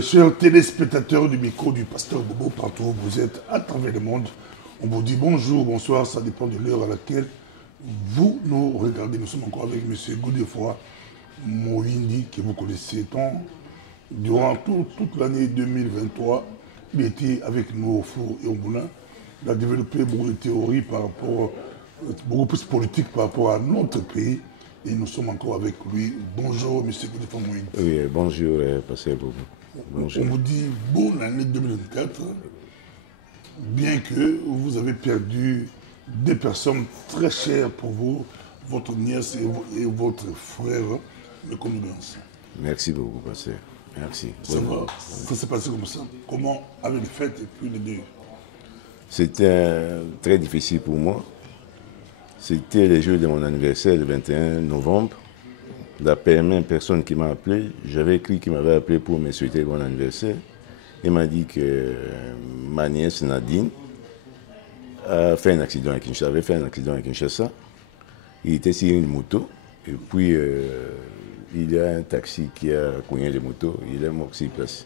Chers téléspectateurs du micro du pasteur Bobo, partout où vous êtes à travers le monde, on vous dit bonjour, bonsoir, ça dépend de l'heure à laquelle vous nous regardez. Nous sommes encore avec M. Godefroy Moïndi, que vous connaissez tant. Durant toute l'année 2023, il était avec nous au Four et au Moulin. Il a développé beaucoup de théories par rapport, beaucoup plus politique par rapport à notre pays. Et nous sommes encore avec lui. Bonjour, M. Godefroy Moïndi. Oui, bonjour, pasteur Bobo. Bonjour. On vous dit bonne année 2024, bien que vous avez perdu des personnes très chères pour vous, votre nièce et votre frère, mes condoléances. Merci beaucoup, pasteur. Merci. Ça va, ça s'est passé comme ça. Comment avec les fêtes et puis les deuils? C'était très difficile pour moi. C'était le jour de mon anniversaire, le 21 novembre. La même personne qui m'a appelé, j'avais écrit qu'il m'avait appelé pour me souhaiter bon anniversaire. Il m'a dit que ma nièce Nadine a fait un accident à Kinshasa, avait fait un accident à Kinshasa. Il était sur une moto et puis il y a un taxi qui a cogné les motos, il est mort sur place.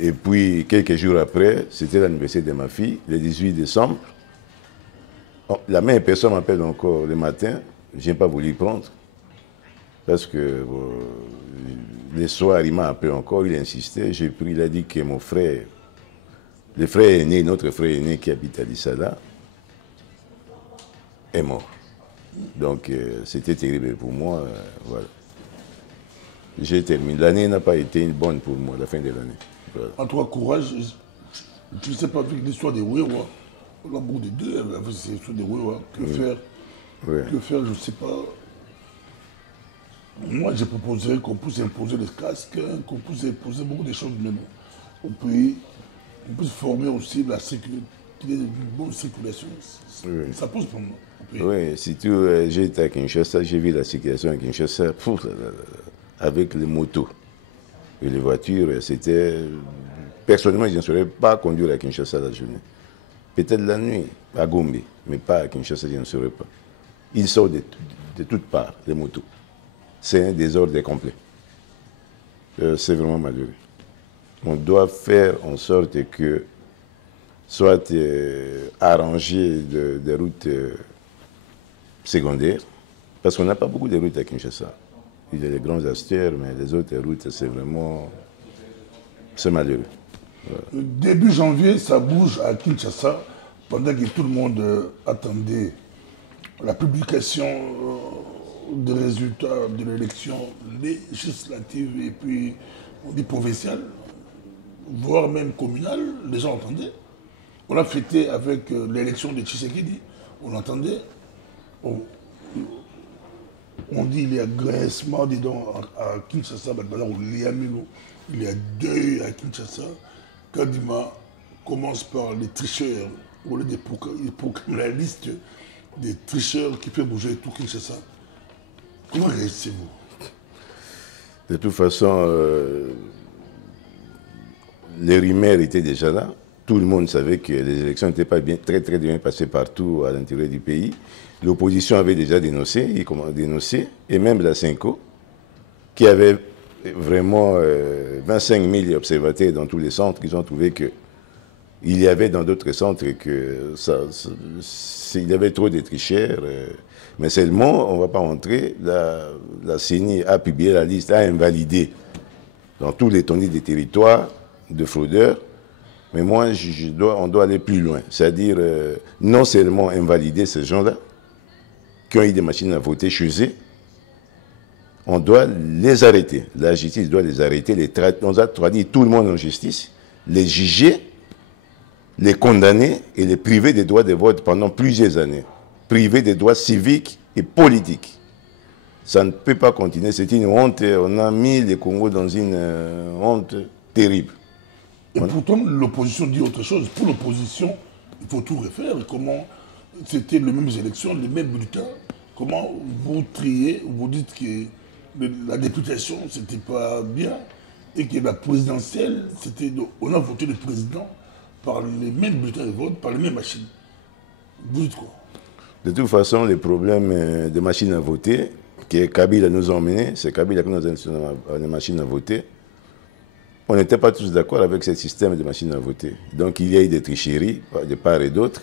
Et puis quelques jours après, c'était l'anniversaire de ma fille, le 18 décembre. La même personne m'appelle encore le matin, je n'ai pas voulu prendre. Parce que le soir, il m'a appelé encore, il insistait. J'ai pris, il a dit que mon frère, le frère aîné, notre frère aîné qui habite à Lissala, est mort. Donc c'était terrible pour moi. Voilà. J'ai terminé. L'année n'a pas été bonne pour moi, la fin de l'année. Voilà. En toi, courage. Je ne sais pas, avec l'histoire des Wewa, on a beaucoup de deux avec l'histoire des Wewa. Que faire? Que faire, je ne sais pas. Moi, j'ai proposé qu'on puisse imposer les casques, qu'on puisse imposer beaucoup de choses, mais bon, au pays, on puisse former aussi la sécurité, une bonne circulation. Ça pose pour moi. Oui, surtout, j'ai été à Kinshasa, j'ai vu la circulation à Kinshasa avec les motos et les voitures. C'était. Personnellement, je ne saurais pas conduire à Kinshasa la journée. Peut-être la nuit, à Gombe, mais pas à Kinshasa, je ne saurais pas. Ils sortent de toutes parts, les motos. C'est un désordre complet. C'est vraiment malheureux. On doit faire en sorte que soit arranger des routes secondaires, parce qu'on n'a pas beaucoup de routes à Kinshasa. Il y a les grands astères, mais les autres routes, c'est vraiment. C'est malheureux. Voilà. Début janvier, ça bouge à Kinshasa, pendant que tout le monde attendait la publication des résultats de l'élection législative et puis on dit provinciale, voire même communale, les gens entendaient. On a fêté avec l'élection de Tshisekedi, on entendait. On dit il y a grincement dedans à Kinshasa, il y a deuil à Kinshasa. Kadima commence par les tricheurs, il proclame la liste des tricheurs qui fait bouger tout Kinshasa. Comment réagissez-vous? De toute façon, les rumeurs étaient déjà là. Tout le monde savait que les élections n'étaient pas très bien passées partout à l'intérieur du pays. L'opposition avait déjà dénoncé, et même la Cinco, qui avait vraiment 25 000 observateurs dans tous les centres. Ils ont trouvé qu'il y avait dans d'autres centres il y avait trop de tricheurs. Mais seulement, on ne va pas rentrer, la CENI a publié la liste, a invalidé dans tous les tonnés des territoires de fraudeurs. Mais moi, on doit aller plus loin. C'est-à-dire, non seulement invalider ces gens-là, qui ont eu des machines à voter chez eux, on doit les arrêter. La justice doit les arrêter, on doit traduire tout le monde en justice, les juger, les condamner et les priver des droits de vote pendant plusieurs années. Priver des droits civiques et politiques. Ça ne peut pas continuer. C'est une honte. On a mis le Congo dans une honte terrible. Et pourtant, l'opposition dit autre chose. Pour l'opposition, il faut tout refaire. Comment c'était les mêmes élections, les mêmes bulletins. Comment vous triez, vous dites que la députation, c'était pas bien et que la présidentielle, on a voté le président par les mêmes bulletins de vote, par les mêmes machines. Vous dites quoi? De toute façon, les problèmes de machines à voter, que Kabila nous a emmenés, c'est Kabila qui nous a emmenés les machines à voter. on n'était pas tous d'accord avec ce système de machines à voter. Donc il y a eu des tricheries de part et d'autre.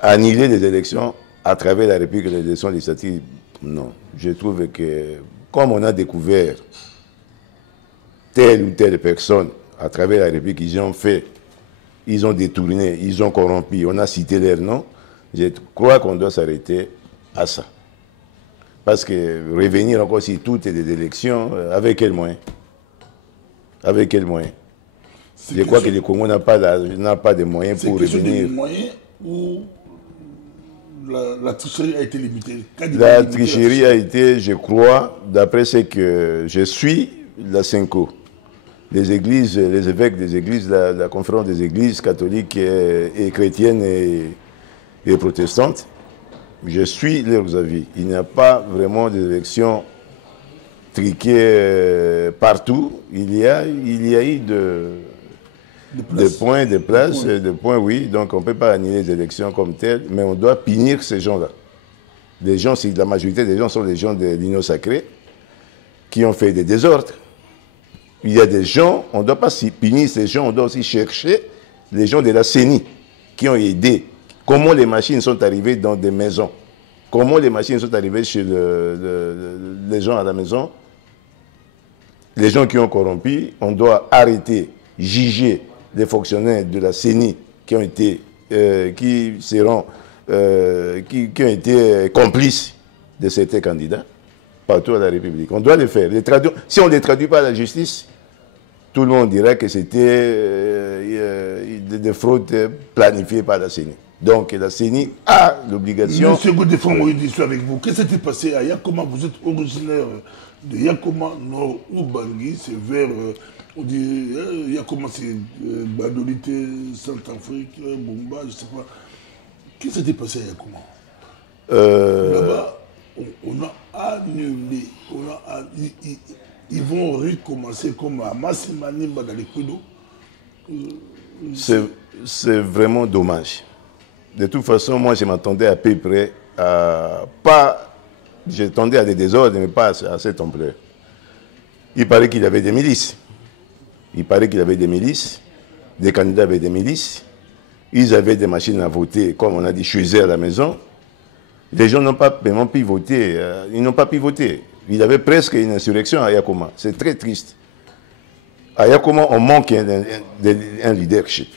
Annuler les élections à travers la République, les élections législatives, non. Je trouve que comme on a découvert telle ou telle personne à travers la République, ils ont fait, ils ont détourné, ils ont corrompu, on a cité leur nom, je crois qu'on doit s'arrêter à ça. Parce que revenir encore sur toutes les élections, avec quel moyen? Avec quel moyen? Je crois que le Congo n'a pas de moyens pour revenir. C'est des moyens où la tricherie a été limitée. La tricherie a été, je crois, d'après ce que je suis, la Cinco. Les églises, les évêques des églises, la conférence des églises catholiques et chrétiennes et protestantes, je suis leurs avis. Il n'y a pas vraiment d'élections triquées partout. Il y a eu des points, des places, des points, oui. Donc on ne peut pas annuler les élections comme telles, mais on doit punir ces gens-là. La majorité des gens sont des gens de l'Union sacrée qui ont fait des désordres. Il y a des gens, on ne doit pas punir ces gens, on doit aussi chercher les gens de la CENI qui ont aidé. Comment les machines sont arrivées dans des maisons? Comment les machines sont arrivées chez les gens à la maison? Les gens qui ont corrompu, on doit arrêter, juger les fonctionnaires de la CENI qui ont été, qui ont été complices de certains candidats partout à la République. On doit les faire. Si on ne les traduit pas à la justice, tout le monde dirait que c'était des fraudes planifiées par la CENI. Donc la CENI a l'obligation... Monsieur Godefroid, je suis avec vous. Qu'est-ce qui s'est passé à Yakoma? Vous êtes originaire de Yakoma, Nord ou Bangui, c'est vers... on dit Yakoma, c'est Badolité, Centrafrique, Bomba, je ne sais pas. Qu'est-ce qui s'est passé à Yakoma? Là-bas, on a annulé, ils vont recommencer comme à Massimaniba dans les Kudo. C'est vraiment dommage. De toute façon, moi, je m'attendais à peu près à... J'attendais à des désordres, mais pas à cette ampleur. Il paraît qu'il y avait des milices. Des candidats avaient des milices. Ils avaient des machines à voter, comme on a dit, chez eux à la maison. Les gens n'ont pas vraiment pu voter. Ils n'ont pas pu voter. Il y avait presque une insurrection à Yakoma. C'est très triste. À Yakoma, on manque un leadership.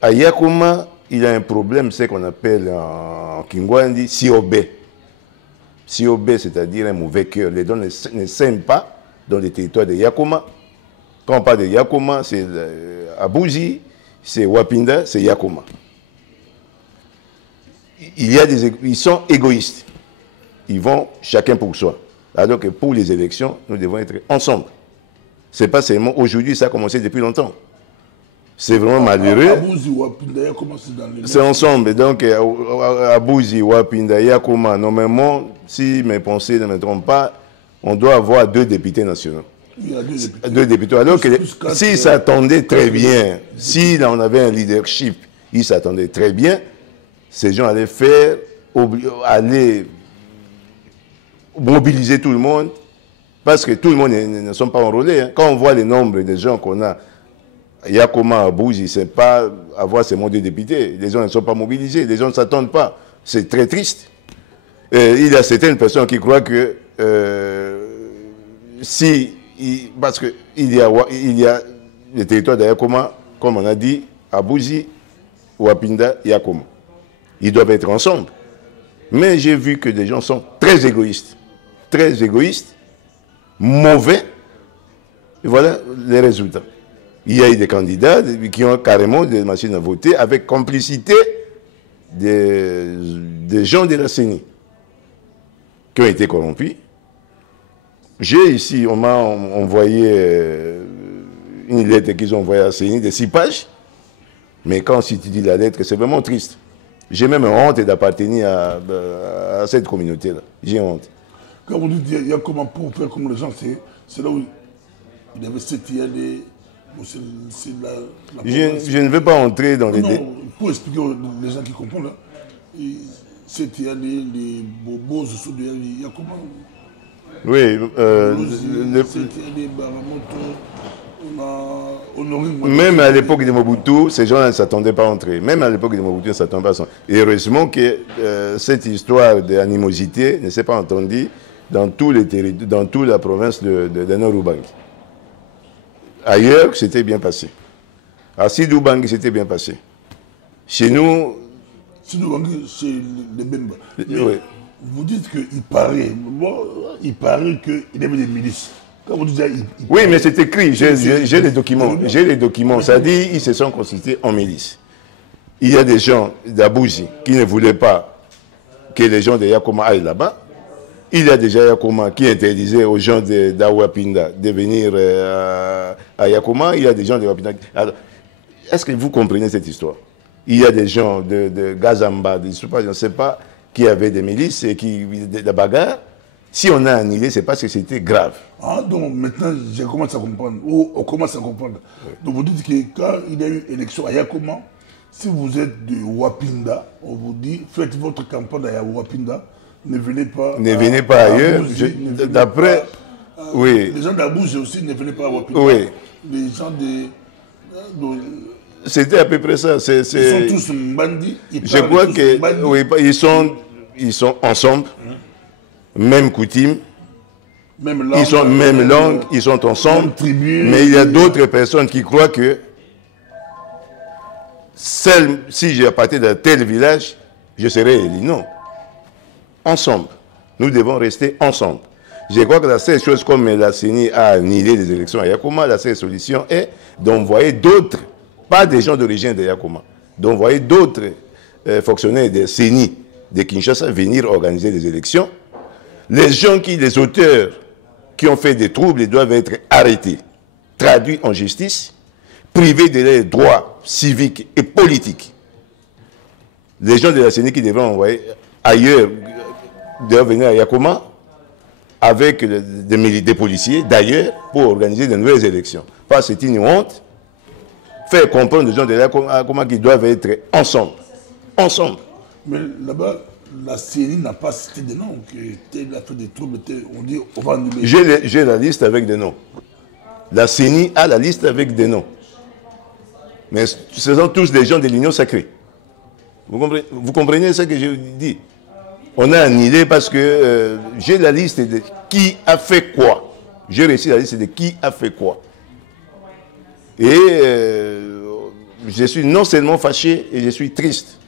À Yakoma, il y a un problème, c'est qu'on appelle en Kingwandi COB. COB, c'est-à-dire un mauvais cœur. Les gens ne s'aiment pas dans les territoires de Yakoma. Quand on parle de Yakoma, c'est Abouzi, c'est Wapinda, c'est Yakoma. Ils sont égoïstes. Ils vont chacun pour soi. Alors que pour les élections, nous devons être ensemble. Ce n'est pas seulement aujourd'hui, ça a commencé depuis longtemps. C'est vraiment malheureux. C'est ensemble. Donc, Abouzi, Wapinda, Yakoma, normalement, si mes pensées ne me trompent pas, on doit avoir 2 députés nationaux. Il y a 2 députés. Alors que s'ils s'attendaient très bien, si on avait un leadership, ils s'attendaient très bien, ces gens allaient mobiliser tout le monde, parce que tout le monde ne sont pas enrôlés. Hein. Quand on voit le nombre de gens qu'on a, Yakoma, Abouzi, c'est pas avoir seulement 2 députés. Les gens ne sont pas mobilisés, les gens ne s'attendent pas. C'est très triste. Il y a certaines personnes qui croient que parce qu'il y a le territoire de Yakoma, comme on a dit, Abouzi, Wapinda, Yakoma. Ils doivent être ensemble. Mais j'ai vu que des gens sont très égoïstes, mauvais. Et voilà les résultats. Il y a eu des candidats qui ont carrément des machines à voter avec complicité des gens de la CENI qui ont été corrompus. J'ai ici, on m'a envoyé une lettre qu'ils ont envoyée à la CENI de 6 pages. Mais quand tu dis la lettre, c'est vraiment triste. J'ai même honte d'appartenir à cette communauté-là. J'ai honte. Quand vous dites il y a comment pour faire comme les gens, c'est là où il y avait cette idée. Je ne veux pas entrer dans les détails. Pour expliquer aux gens qui comprennent, cette idée, les bobos, il y a comment? Oui, Même à l'époque de Mobutu, ces gens ne s'attendaient pas à entrer. Même à l'époque de Mobutu, ils ne s'attendaient pas à entrer. Et heureusement que cette histoire d'animosité ne s'est pas entendue dans toute la province de Nord-Ubangi. Ailleurs, c'était bien passé. À Sud-Ubangi, c'était bien passé. Chez nous... Sud-Ubangi, c'est les Bemba. Oui. Vous dites qu'il paraît qu'il y avait des milices. Quand vous dites, oui, mais c'est écrit, j'ai les documents. J'ai les documents. Ça dit qu'ils se sont constitués en milice. Il y a des gens d'Abouzi qui ne voulaient pas que les gens de Yakoma aillent là-bas. Il y a déjà Yakoma qui interdisaient aux gens d'Awapinda de venir à Yakoma. Il y a des gens de Wapinda. Est-ce que vous comprenez cette histoire? Il y a des gens de Gazamba, je ne sais pas, qui avaient des milices et de la bagarre. Si on a annulé, c'est parce que c'était grave. Ah, donc maintenant, je commence à comprendre. Ou on commence à comprendre. Oui. Donc vous dites que quand il y a eu élection à Yakoma, si vous êtes de Wapinda, on vous dit, faites votre campagne à Wapinda, ne venez pas. Ne venez pas ailleurs. D'après. Oui. Les gens d'Abouzi aussi ne venaient pas à Wapinda. Oui. Les gens de c'était à peu près ça. Ils sont tous bandits. Je crois que oui, ils sont ensemble, même coutume, même langue, ils sont même langue, ils sont ensemble. Tribu, mais il y a d'autres personnes qui croient que si j'ai parti d'un tel village, je serai élu. Non. Ensemble. Nous devons rester ensemble. Je crois que la seule chose, comme la CENI a annulé les élections à Yakoma, la seule solution est d'envoyer d'autres, pas des gens d'origine de Yakoma, d'envoyer d'autres fonctionnaires de CENI de Kinshasa venir organiser les élections. Les auteurs qui ont fait des troubles, ils doivent être arrêtés, traduits en justice, privés de leurs droits civiques et politiques. Les gens de la CENI qui devraient envoyer ailleurs, doivent venir à Yakoma, avec des policiers d'ailleurs pour organiser de nouvelles élections. Parce que c'est une honte. Faire comprendre aux gens de Yakoma qu'ils doivent être ensemble. Ensemble. Mais là-bas, la CENI n'a pas cité des noms. Il a fait des troubles. On dit on va annuler. J'ai la liste avec des noms. La CENI a la liste avec des noms. Mais ce sont tous des gens de l'Union sacrée. Vous comprenez ce que je dis? On a annulé parce que j'ai la liste de qui a fait quoi. J'ai réussi la liste de qui a fait quoi. Et je suis non seulement fâché, et je suis triste.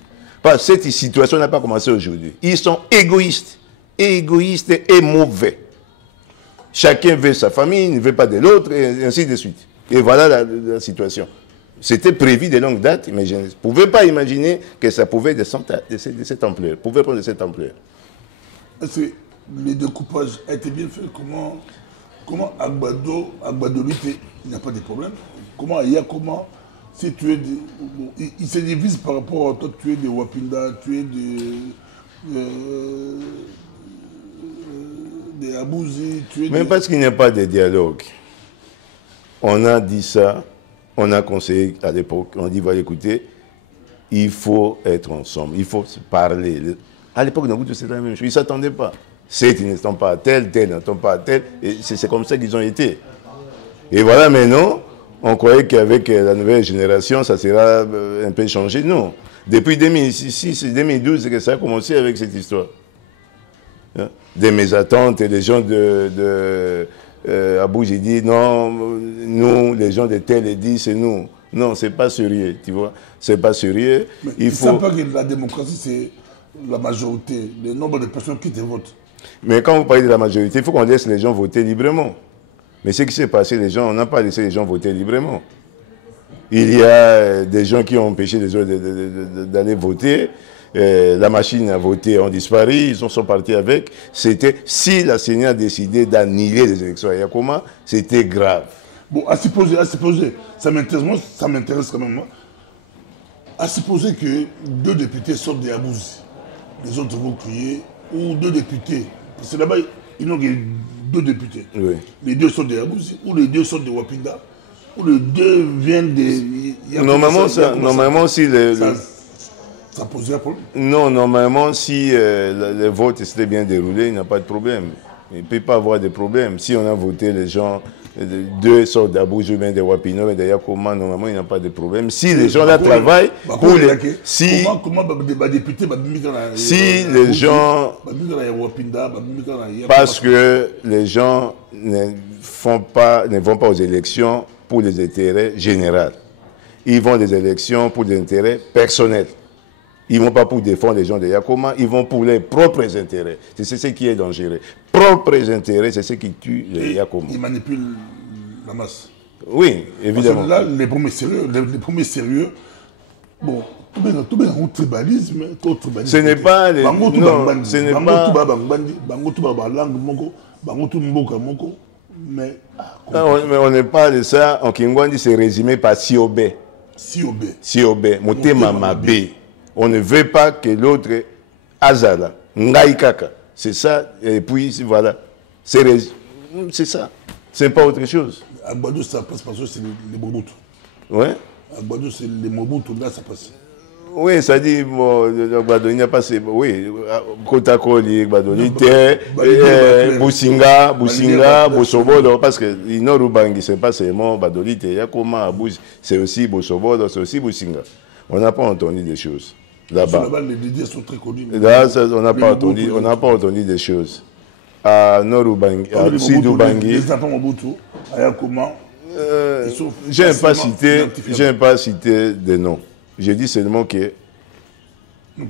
Parce que cette situation n'a pas commencé aujourd'hui. Ils sont égoïstes et mauvais. Chacun veut sa famille, ne veut pas de l'autre, et ainsi de suite. Et voilà la situation. C'était prévu de longue date, mais je ne pouvais pas imaginer que ça pouvait descendre de cette ampleur. Pouvait prendre de cette ampleur. Est-ce que le découpage a été bien fait? Comment Agbado lui, il n'y a pas de problème? Comment Yakoma, si tu es il se divise par rapport à toi, tu es de Wapinda, tu es de Abouzi, tu es mais parce qu'il n'y a pas de dialogue. On a dit ça. On a conseillé à l'époque, on dit, voilà, écoutez, il faut être ensemble, il faut se parler. À l'époque, c'était la même chose, ils ne s'attendaient pas. Ils n'attendent pas à tel, n'attendent pas à tel, et c'est comme ça qu'ils ont été. Et voilà, maintenant, on croyait qu'avec la nouvelle génération, ça sera un peu changé. Non. Depuis 2006, 2012, que ça a commencé avec cette histoire. Des mésattentes et des gens Abou, j'ai dit, non, nous, les gens de tel, disent, c'est nous. Non, c'est pas sérieux, tu vois. C'est pas sérieux. Mais il faut... pas que la démocratie, c'est la majorité, le nombre de personnes qui te votent. Mais quand vous parlez de la majorité, il faut qu'on laisse les gens voter librement. Mais ce qui s'est passé, on n'a pas laissé les gens voter librement. Il y a des gens qui ont empêché les autres d'aller voter. La machine a voté, ont disparu, ils sont partis avec. C'était, si la CENI a décidé d'annuler les élections à Yakoma, c'était grave. Bon, à supposer, ça m'intéresse quand même. À supposer que 2 députés sortent de Abouzi, les autres vont crier, ou 2 députés, parce que là-bas, ils n'ont que 2 députés. Oui. Les 2 sortent de Abouzi, ou les 2 sortent de Wapinda, ou les 2 viennent de... Normalement, si ça posait un problème? Non, normalement, si le vote s'était bien déroulé, il n'y a pas de problème. Il ne peut pas avoir de problème. Si on a voté les gens deux sortes d'Abuja, des Wapino, et d'ailleurs, comment, normalement, il n'y a pas de problème. Si les gens là travaillent, pour les... Si les gens... Parce que les gens ne vont pas aux élections pour les intérêts généraux. Ils vont des élections pour des intérêts personnels. Ils ne vont pas pour défendre les gens de Yakoma, ils vont pour leurs propres intérêts. C'est ce qui est dangereux. Propres intérêts, c'est ce qui tue les Yakoma. Ils manipulent la masse. Oui, évidemment. Parce que là, les premiers sérieux, bon, tout bien un tribalisme, ce n'est pas les... Non, ce n'est pas... Mais on ne parle de ça, en Kingwandi, c'est résumé par Siobé. Siobé, Motema Mabé. On ne veut pas que l'autre Azala, Ngaïkaka. C'est ça, et puis voilà. C'est ça. C'est pas autre chose. À Gbadou, ça passe parce que c'est les Mobutu. Oui. À Gbadou, c'est les Mobutu, là, ça passe. Oui, ça dit, bon, Gbadou, il n'y a pas... Oui, Kotakoli, Gbadou, Boussinga, Bosobolo, parce que l'Inorubangi, ce n'est pas seulement Badolite, Yakoma, c'est aussi Bosobolo, c'est aussi Boussinga. On n'a pas entendu des choses. Là-bas, les leaders sont très connus. Là, on n'a pas entendu des choses. À Norubangi, à Sidoubangi. Les enfants Mobutu, à Yakoma. Je n'aime pas citer des noms. Je dis seulement que...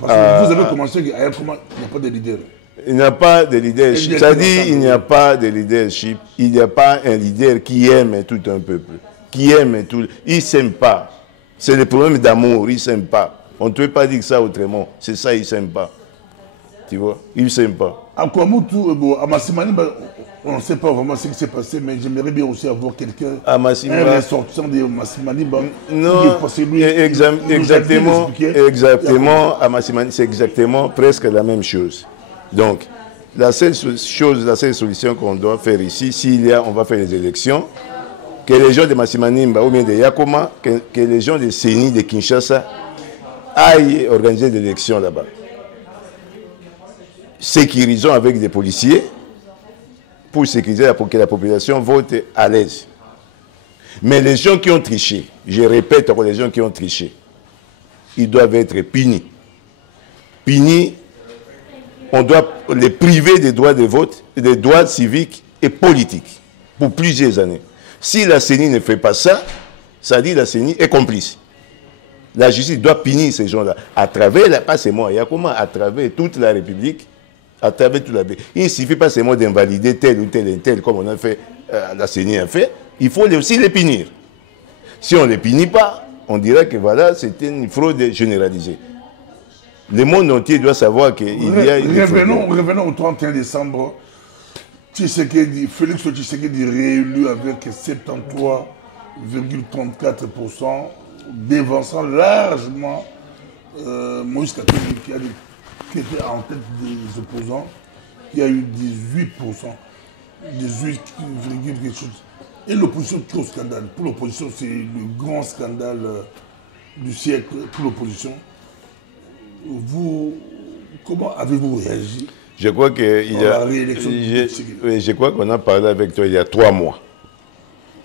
Parce que vous avez commencé à Yakoma, il n'y a pas de leader. Il n'y a pas de leadership. C'est-à-dire il n'y a pas de leadership. Il n'y a pas un leader qui aime tout un peuple. Qui aime tout. Il ne s'aime pas. C'est le problème d'amour. Il ne s'aime pas. On ne peut pas dire ça autrement. C'est ça, il ne s'aime pas. Tu vois? Il ne s'aime pas. À Kouamoutou, à Massimani, on ne sait pas vraiment ce qui s'est passé, mais j'aimerais bien aussi avoir quelqu'un, un ressortissant de Massimani. Non, exactement, à Massimani, c'est exactement presque la même chose. Donc, la seule solution qu'on doit faire ici, on va faire les élections, que les gens de Massimanimba ou bien de Yakoma, que les gens de Séni, de Kinshasa, aillent organiser des élections là-bas. Sécurisons avec des policiers pour sécuriser pour que la population vote à l'aise. Mais les gens qui ont triché, je répète encore, les gens qui ont triché, ils doivent être punis. Punis, on doit les priver des droits de vote, des droits civiques et politiques pour plusieurs années. Si la CENI ne fait pas ça, ça dit la CENI est complice. La justice doit punir ces gens-là. À travers, pas seulement, il y a comment, à travers toute la République, à travers toute la République. Il ne suffit pas seulement d'invalider tel ou tel et tel, comme on a fait, la CENI a fait, il faut aussi les punir. Si on ne les punit pas, on dirait que voilà, c'est une fraude généralisée. Le monde entier doit savoir qu'il y a... Revenons au 31 décembre. Félix Tshisekedi réélu avec 73,34%, dévançant largement Moïse Katumbi qui était en tête des opposants, qui a eu 18%, 18, quelque chose. Et l'opposition qui est au scandale. Pour l'opposition, c'est le grand scandale du siècle pour l'opposition. Comment avez-vous réagi? Je crois qu'on a parlé avec toi il y a 3 mois.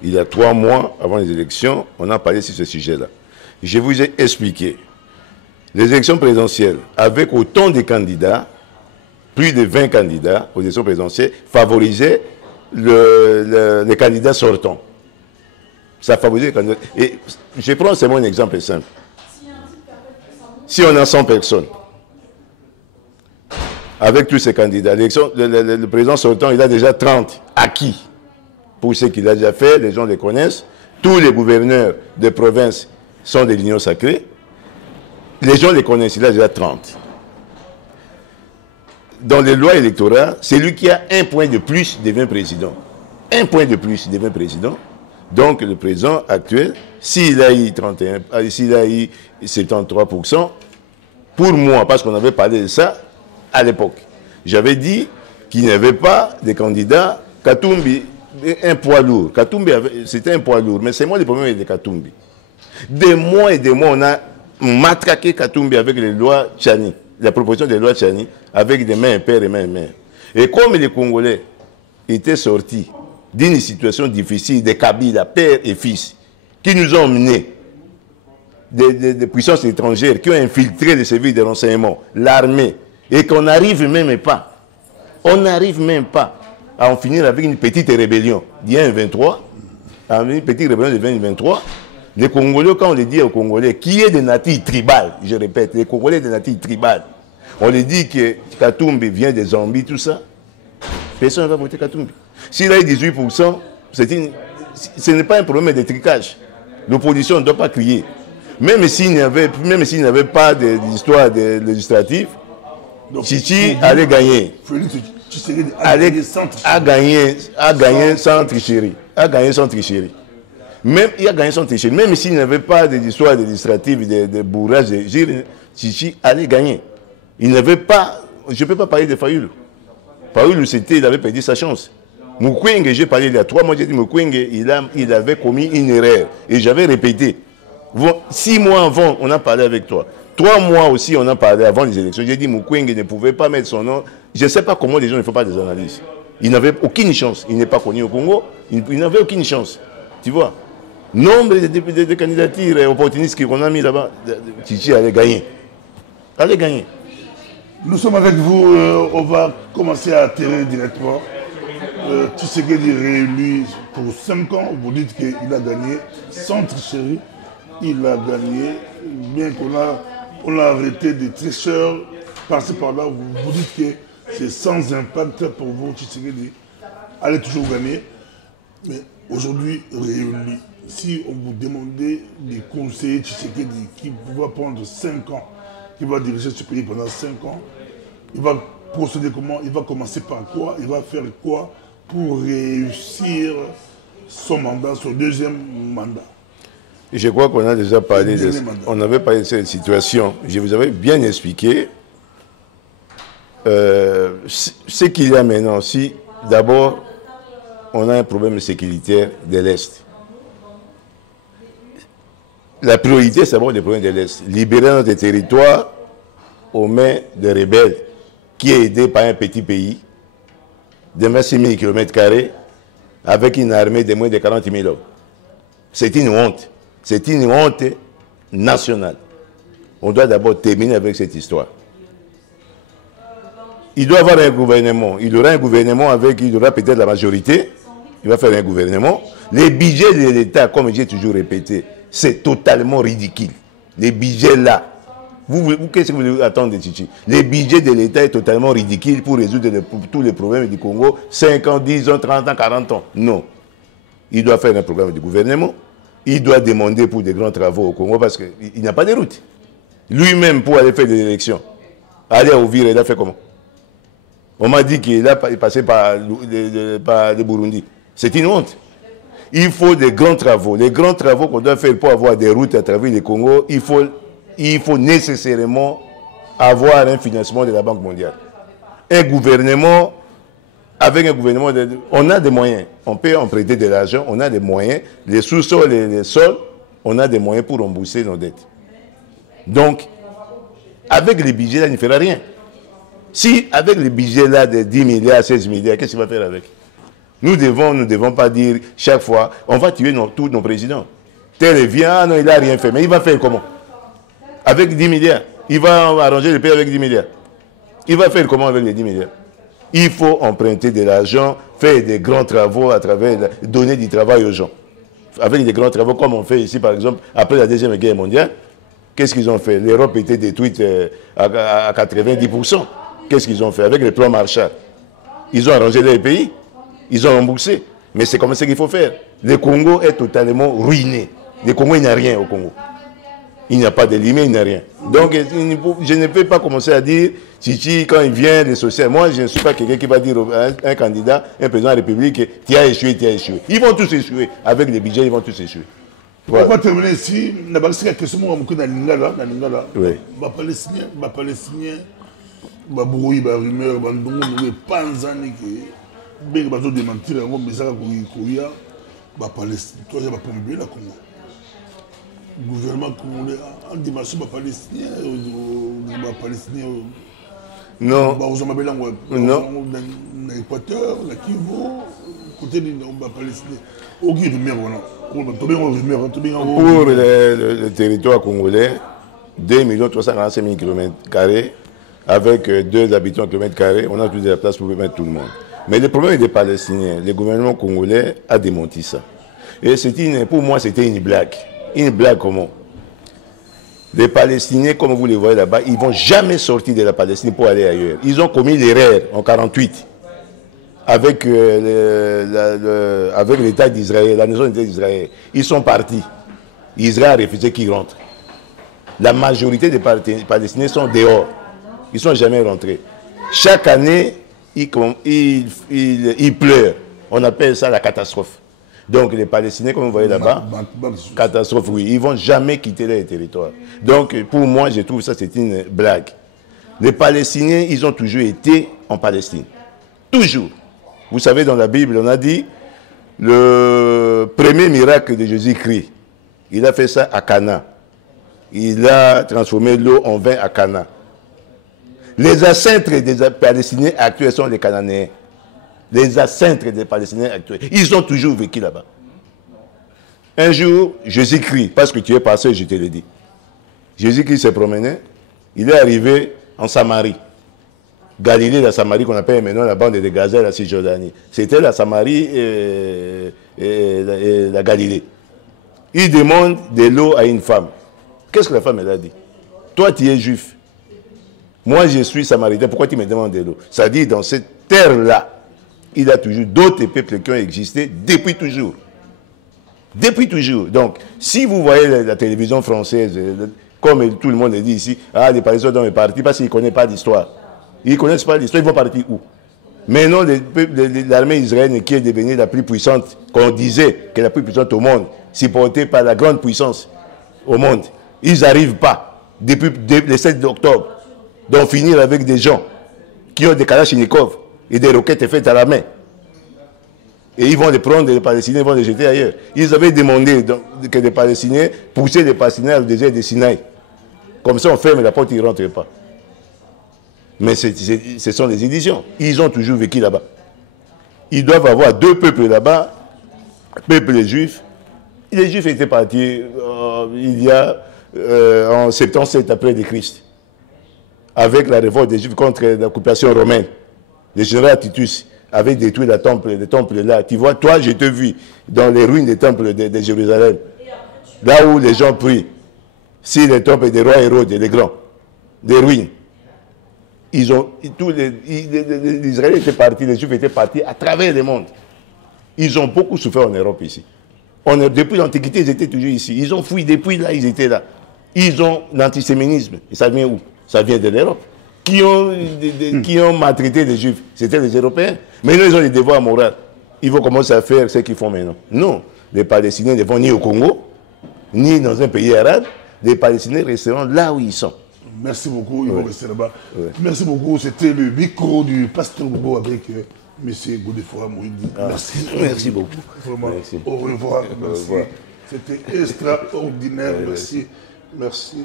Il y a 3 mois avant les élections, on a parlé sur ce sujet-là. Je vous ai expliqué. Les élections présidentielles, avec autant de candidats, plus de 20 candidats aux élections présidentielles, favorisaient les candidats sortants. Ça favorisait les candidats. Et je prends seulement un exemple simple. Si on a 100 personnes, avec tous ces candidats, le président sortant, il a déjà 30 acquis. Pour ce qu'il a déjà fait, les gens les connaissent. Tous les gouverneurs de province sont de l'Union sacrée. Les gens les connaissent, il a déjà 30. Dans les lois électorales, celui qui a 1 point de plus devient président. 1 point de plus devient président. Donc le président actuel, s'il a eu 73%, pour moi, parce qu'on avait parlé de ça à l'époque, j'avais dit qu'il n'y avait pas de candidat. Katumbi, un poids lourd. Katumbi, c'était un poids lourd, mais c'est moi le problème de Katumbi. Des mois et des mois, on a matraqué Katumbi avec les lois Tchani, la proposition des lois Tchani, avec des mains impaires et mains mères. Et comme les Congolais étaient sortis d'une situation difficile, des Kabila, père et fils, qui nous ont menés, des puissances étrangères, qui ont infiltré les services de renseignement, l'armée, et qu'on n'arrive même pas, on n'arrive même pas à en finir avec une petite rébellion d'il y a un 23, une petite rébellion de 2023. Les Congolais, quand on les dit aux Congolais, qui est de nature tribale, je répète, les Congolais de nature tribale, on les dit que Katumbi vient des zombies, tout ça, personne ne va voter Katumbi. S'il a eu 18%, ce n'est pas un problème de tricage. L'opposition ne doit pas crier. Même s'il n'y avait pas d'histoire législative, Chichi allait gagner. A gagné sans tricherie. Même, il a gagné sans tricherie. Même s'il n'y avait pas d'histoire législative, de bourrage, Chichi allait gagner. Il n'avait pas... Je ne peux pas parler de Fayoulou. Fayoulou, il avait perdu sa chance. Mukwege, j'ai parlé il y a 3 mois, j'ai dit Mukwege, il avait commis une erreur. Et j'avais répété. 6 mois avant, on a parlé avec toi. 3 mois aussi, on a parlé avant les élections. J'ai dit Mukwege ne pouvait pas mettre son nom. Je ne sais pas comment les gens ne font pas des analyses. Il n'avait aucune chance. Il n'est pas connu au Congo. Il n'avait aucune chance. Tu vois. Nombre de candidatures opportunistes qu'on a mis là-bas, Chichi allait gagner. Allez gagner. Nous sommes avec vous. On va commencer à atterrir directement. Tshisekedi réélu pour 5 ans. Vous dites qu'il a gagné sans tricherie. Il a gagné, bien qu'on a arrêté des tricheurs par-ci par-là. Vous dites que c'est sans impact pour vous, Tshisekedi. Allez toujours gagner. Mais aujourd'hui, réélu, si on vous demandait des conseillers Tshisekedi qui va prendre 5 ans, qui va diriger ce pays pendant 5 ans, il va procéder comment? Il va commencer par quoi? Il va faire quoi pour réussir son mandat, son deuxième mandat? Je crois qu'on a déjà parlé on avait parlé de cette situation. Je vous avais bien expliqué ce qu'il y a maintenant. Si d'abord on a un problème sécuritaire de l'Est. La priorité, c'est d'abord le problème de l'Est. Libérer notre territoire aux mains de rebelles qui est aidé par un petit pays de 26 000 km² avec une armée de moins de 40 000 hommes. C'est une honte. C'est une honte nationale. On doit d'abord terminer avec cette histoire. Il doit avoir un gouvernement. Il aura un gouvernement il aura peut-être la majorité. Il va faire un gouvernement. Les budgets de l'État, comme j'ai toujours répété, c'est totalement ridicule. Les budgets là. Qu'est-ce que vous attendez de Chichi? Les budgets de l'État est totalement ridicule pour résoudre tous les problèmes du Congo. 5 ans, 10 ans, 30 ans, 40 ans. Non. Il doit faire un programme de gouvernement. Il doit demander pour des grands travaux au Congo parce qu'il n'y a pas de route. Lui-même, pour aller faire des élections, aller à Ouvira, il a fait comment? On m'a dit qu'il a passé par le Burundi. C'est une honte. Il faut des grands travaux. Les grands travaux qu'on doit faire pour avoir des routes à travers le Congo, il faut nécessairement avoir un financement de la Banque mondiale. Un gouvernement, avec un gouvernement, on a des moyens. On peut en prêter de l'argent, on a des moyens. Les sous-sols et les sols, on a des moyens pour rembourser nos dettes. Donc, avec les budgets là, il ne fera rien. Si, avec les budgets là de 10 milliards, 16 milliards, qu'est-ce qu'il va faire avec? Nous ne devons pas dire chaque fois, on va tuer tous nos présidents. Tel vient, non, il n'a rien fait. Mais il va faire comment? Avec 10 milliards. Il va arranger le pays avec 10 milliards. Il va faire comment avec les 10 milliards? Il faut emprunter de l'argent, faire des grands travaux à travers, donner du travail aux gens. Avec des grands travaux comme on fait ici, par exemple, après la Deuxième Guerre mondiale, qu'est-ce qu'ils ont fait? L'Europe était détruite à 90%. Qu'est-ce qu'ils ont fait? Avec le plan Marshall, ils ont arrangé les pays, ils ont remboursé. Mais c'est comme ça qu'il faut faire. Le Congo est totalement ruiné. Le Congo, il n'y a rien au Congo. Il n'y a pas de limite, il n'y a rien. Donc, je ne peux pas commencer à dire, Chichi, quand il vient, les sociaux, moi, je ne suis pas quelqu'un qui va dire à un candidat, un président de la République, tu as échoué, tu as échoué. Ils vont tous échouer. Avec les budgets, ils vont tous échouer. Voilà. On va terminer ici. On va parler de Lingala. Oui. Les Palestiniens, les bruits, les rumeurs, les panzani, les bateaux démentir, les Palestiniens, les Palestiniens, le gouvernement congolais en dimension palestinien, Non. Non. L'Équateur, la Kivu, côté de Palestine. Pour le territoire congolais, 2 345 000 km2, avec 2 habitants km carrés, on a plus de la place pour mettre tout le monde. Mais le problème des Palestiniens, le gouvernement congolais a démenti ça. Et pour moi, c'était une blague. Une blague comment? Les Palestiniens, comme vous les voyez là-bas, ils ne vont jamais sortir de la Palestine pour aller ailleurs. Ils ont commis l'erreur en 1948 avec l'État d'Israël, la nation d'Israël. Ils sont partis. Israël a refusé qu'ils rentrent. La majorité des Palestiniens sont dehors. Ils ne sont jamais rentrés. Chaque année, ils pleurent. On appelle ça la catastrophe. Donc les Palestiniens, comme vous voyez là-bas, catastrophe, oui, ils ne vont jamais quitter leur territoire. Donc pour moi, je trouve ça c'est une blague. Les Palestiniens, ils ont toujours été en Palestine. Toujours. Vous savez, dans la Bible, on a dit, le premier miracle de Jésus-Christ, il a fait ça à Cana. Il a transformé l'eau en vin à Cana. Les ancêtres des Palestiniens actuels sont les Cananéens. Les ancêtres des Palestiniens actuels. Ils ont toujours vécu là-bas. Un jour, Jésus-Christ, parce que tu es passé, je te l'ai dit. Jésus-Christ s'est promené. Il est arrivé en Samarie. Galilée, la Samarie qu'on appelle maintenant la bande de Gaza, la Cisjordanie. C'était la Samarie et la Galilée. Il demande de l'eau à une femme. Qu'est-ce que la femme elle a dit? Toi, tu es juif. Moi, je suis samaritain. Pourquoi tu me demandes de l'eau? Ça dit, dans cette terre-là, il y a toujours d'autres peuples qui ont existé depuis toujours. Depuis toujours. Donc, si vous voyez la télévision française, comme tout le monde le dit ici, ah, les Palestiniens sont partis parce qu'ils ne connaissent pas l'histoire. Ils ne connaissent pas l'histoire, ils vont partir où? Maintenant, l'armée israélienne qui est devenue la plus puissante, qu'on disait que la plus puissante au monde, supportée par la grande puissance au monde, ils n'arrivent pas, depuis le 7 octobre, d'en finir avec des gens qui ont des kalachnikovs et des roquettes faites à la main. Et ils vont les prendre, les Palestiniens vont les jeter ailleurs. Ils avaient demandé que les Palestiniens poussaient les Palestiniens au désert de Sinaï. Comme ça, on ferme la porte, ils ne rentrent pas. Mais ce sont des illusions. Ils ont toujours vécu là-bas. Ils doivent avoir 2 peuples là-bas, peuple juif. Les Juifs étaient partis il y a en 77 après le Christ, avec la révolte des Juifs contre l'occupation romaine. Le général Titus avait détruit le temple là. Tu vois, toi, je t'ai vu dans les ruines des temples de Jérusalem, là où les gens prient, si les temples des rois Hérode, les grands, des ruines. Les Israéliens étaient partis, les Juifs étaient partis à travers le monde. Ils ont beaucoup souffert en Europe ici. Depuis l'Antiquité, ils étaient toujours ici. Ils ont fui, depuis là, ils étaient là. Ils ont l'antiséminisme. Et ça vient où? Ça vient de l'Europe. Qui ont maltraité les Juifs? C'était les Européens. Maintenant, ils ont des devoirs moraux. Ils vont commencer à faire ce qu'ils font maintenant. Non. Les Palestiniens ne vont ni au Congo, ni dans un pays arabe. Les Palestiniens resteront là où ils sont. Merci beaucoup, ils vont rester là-bas. Merci beaucoup. C'était le micro du pasteur Bobo avec M. Godefroid Moïdi. Merci. Merci beaucoup. Vraiment. Merci. Au revoir. Merci. C'était extraordinaire. Merci. Merci.